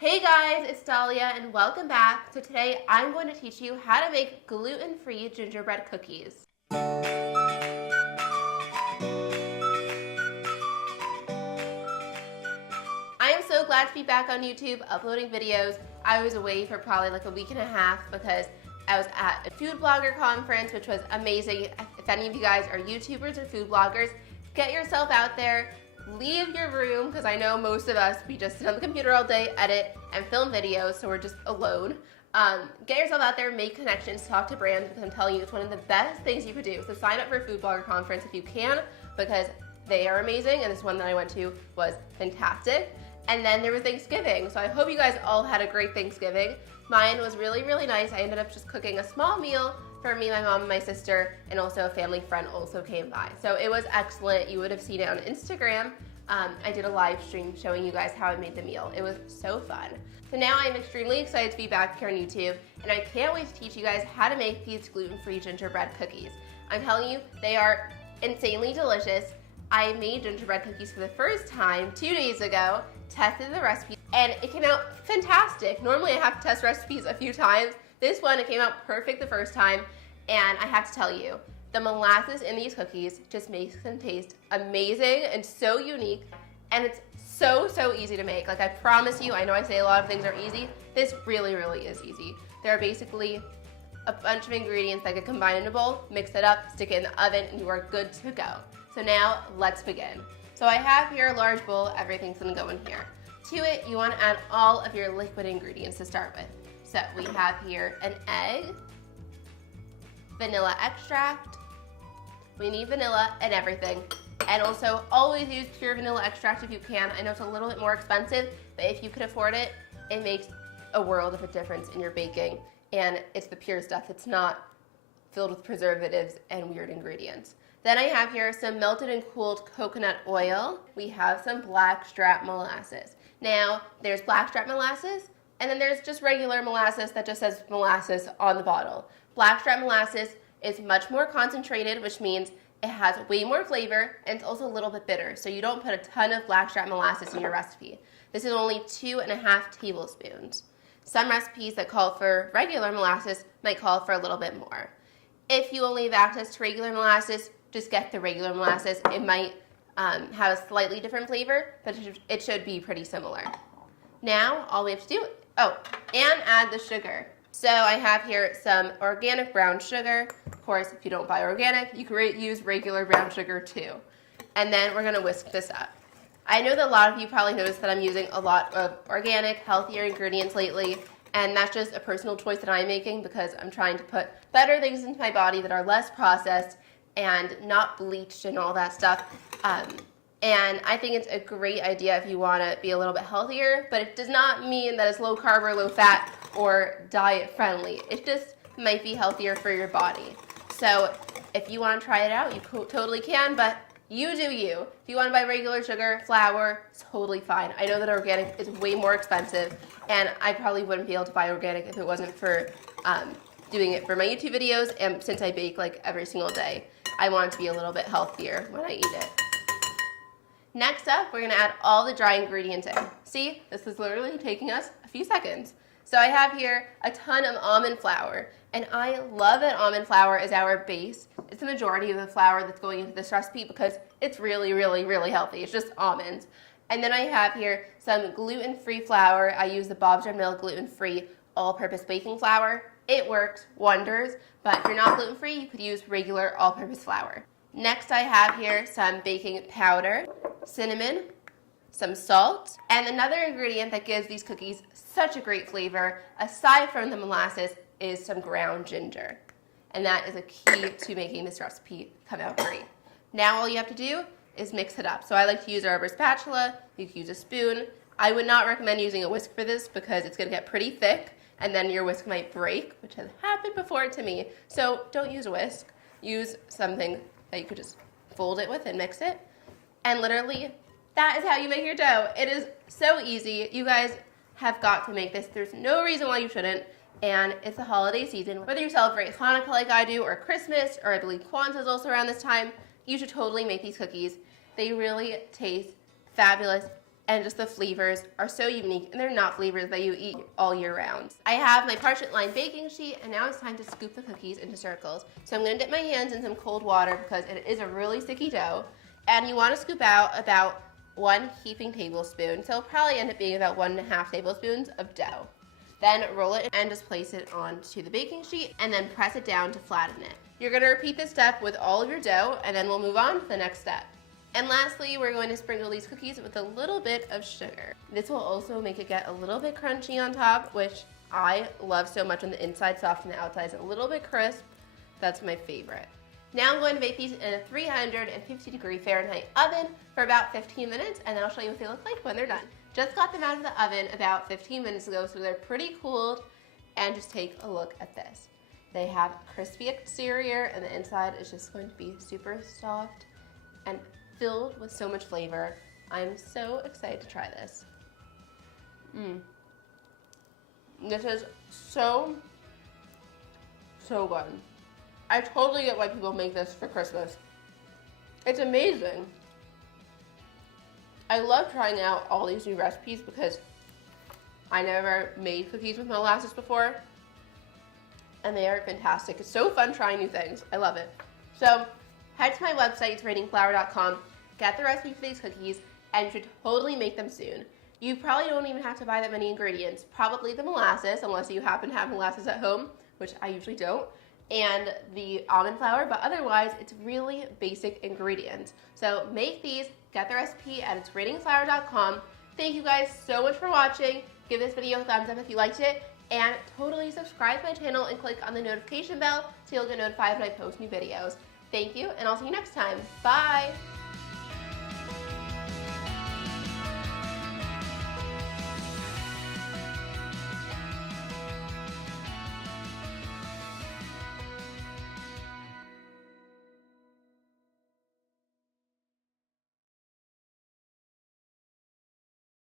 Hey guys, it's Dalya and welcome back. So today I'm going to teach you how to make gluten-free gingerbread cookies. I am so glad to be back on YouTube uploading videos. I was away for probably like a week and a half because I was at a food blogger conference, which was amazing. If any of you guys are YouTubers or food bloggers, get yourself out there. Leave your room, because I know most of us, we just sit on the computer all day, edit, and film videos, so we're just alone. Get yourself out there, make connections, talk to brands, because I'm telling you, it's one of the best things you could do. So sign up for a food blogger conference if you can, because they are amazing, and this one that I went to was fantastic. And then there was Thanksgiving, so I hope you guys all had a great Thanksgiving. Mine was really, really nice. I ended up just cooking a small meal for me, my mom, and my sister, and also a family friend also came by. So it was excellent. You would have seen it on Instagram. I did a live stream showing you guys how I made the meal. It was so fun. So now I'm extremely excited to be back here on YouTube, and I can't wait to teach you guys how to make these gluten-free gingerbread cookies. I'm telling you, they are insanely delicious. I made gingerbread cookies for the first time 2 days ago, tested the recipe, and it came out fantastic. Normally I have to test recipes a few times. This one, it came out perfect the first time, and I have to tell you, the molasses in these cookies just makes them taste amazing and so unique, and it's so easy to make. Like, I promise you, I know I say a lot of things are easy, this really is easy. There are basically a bunch of ingredients that get combined in a bowl, mix it up, stick it in the oven, and you are good to go. So now, let's begin. So I have here a large bowl, everything's gonna go in here. To it, you wanna add all of your liquid ingredients to start with. So we have here an egg, vanilla extract. We need vanilla and everything. And also always use pure vanilla extract if you can. I know it's a little bit more expensive, but if you can afford it, it makes a world of a difference in your baking. And it's the pure stuff. It's not filled with preservatives and weird ingredients. Then I have here some melted and cooled coconut oil. We have some blackstrap molasses. Now, there's blackstrap molasses, and then there's just regular molasses that just says molasses on the bottle. Blackstrap molasses is much more concentrated, which means it has way more flavor, and it's also a little bit bitter, so you don't put a ton of blackstrap molasses in your recipe. This is only 2.5 tablespoons. Some recipes that call for regular molasses might call for a little bit more. If you only have access to regular molasses, just get the regular molasses. It might have a slightly different flavor, but it should be pretty similar. Now, all we have to do, and add the sugar. So I have here some organic brown sugar. Of course, if you don't buy organic, you can use regular brown sugar too. And then we're gonna whisk this up. I know that a lot of you probably noticed that I'm using a lot of organic, healthier ingredients lately, and that's just a personal choice that I'm making because I'm trying to put better things into my body that are less processed and not bleached and all that stuff. And I think it's a great idea if you want to be a little bit healthier, but it does not mean that it's low carb or low fat or diet friendly. It just might be healthier for your body. So if you want to try it out, you totally can, but you do you. If you want to buy regular sugar, flour, it's totally fine. I know that organic is way more expensive, and I probably wouldn't be able to buy organic if it wasn't for doing it for my YouTube videos, and since I bake like every single day, I want it to be a little bit healthier when I eat it. Next up, we're gonna add all the dry ingredients in. See, this is literally taking us a few seconds. So I have here a ton of almond flour, and I love that almond flour is our base. It's the majority of the flour that's going into this recipe because it's really healthy. It's just almonds. And then I have here some gluten-free flour. I use the Bob's Red Mill gluten-free all-purpose baking flour. It works wonders, but if you're not gluten-free, you could use regular all-purpose flour. Next, I have here some baking powder, cinnamon, some salt, and another ingredient that gives these cookies such a great flavor, aside from the molasses, is some ground ginger. And that is a key to making this recipe come out great. Now all you have to do is mix it up. So I like to use a rubber spatula, you can use a spoon. I would not recommend using a whisk for this because it's gonna get pretty thick, and then your whisk might break, which has happened before to me. So don't use a whisk, use something that you could just fold it with and mix it. And literally, that is how you make your dough. It is so easy. You guys have got to make this. There's no reason why you shouldn't. And it's the holiday season. Whether you celebrate Hanukkah like I do, or Christmas, or I believe Kwanzaa is also around this time, you should totally make these cookies. They really taste fabulous and just the flavors are so unique, and they're not flavors that you eat all year round. I have my parchment lined baking sheet, and now it's time to scoop the cookies into circles. So I'm gonna dip my hands in some cold water because it is a really sticky dough, and you wanna scoop out about 1 heaping tablespoon, so it'll probably end up being about 1.5 tablespoons of dough. Then roll it and just place it onto the baking sheet, and then press it down to flatten it. You're gonna repeat this step with all of your dough, and then we'll move on to the next step. And lastly, we're going to sprinkle these cookies with a little bit of sugar. This will also make it get a little bit crunchy on top, which I love so much when the inside's soft and the outside's a little bit crisp. That's my favorite. Now I'm going to bake these in a 350-degree Fahrenheit oven for about 15 minutes, and then I'll show you what they look like when they're done. Just got them out of the oven about 15 minutes ago, so they're pretty cooled, and just take a look at this. They have a crispy exterior, and the inside is just going to be super soft and filled with so much flavor. I'm so excited to try this. This is so good. I totally get why people make this for Christmas. It's amazing. I love trying out all these new recipes because I never made cookies with molasses before, and they are fantastic. It's so fun trying new things. I love it. So head to my website, it's raininflour.com, get the recipe for these cookies, and you should totally make them soon. You probably don't even have to buy that many ingredients. Probably the molasses, unless you happen to have molasses at home, which I usually don't, and the almond flour, but otherwise it's really basic ingredients. So make these, get the recipe, and it's raininflour.com. Thank you guys so much for watching. Give this video a thumbs up if you liked it, and totally subscribe to my channel and click on the notification bell so you'll get notified when I post new videos. Thank you, and I'll see you next time. Bye!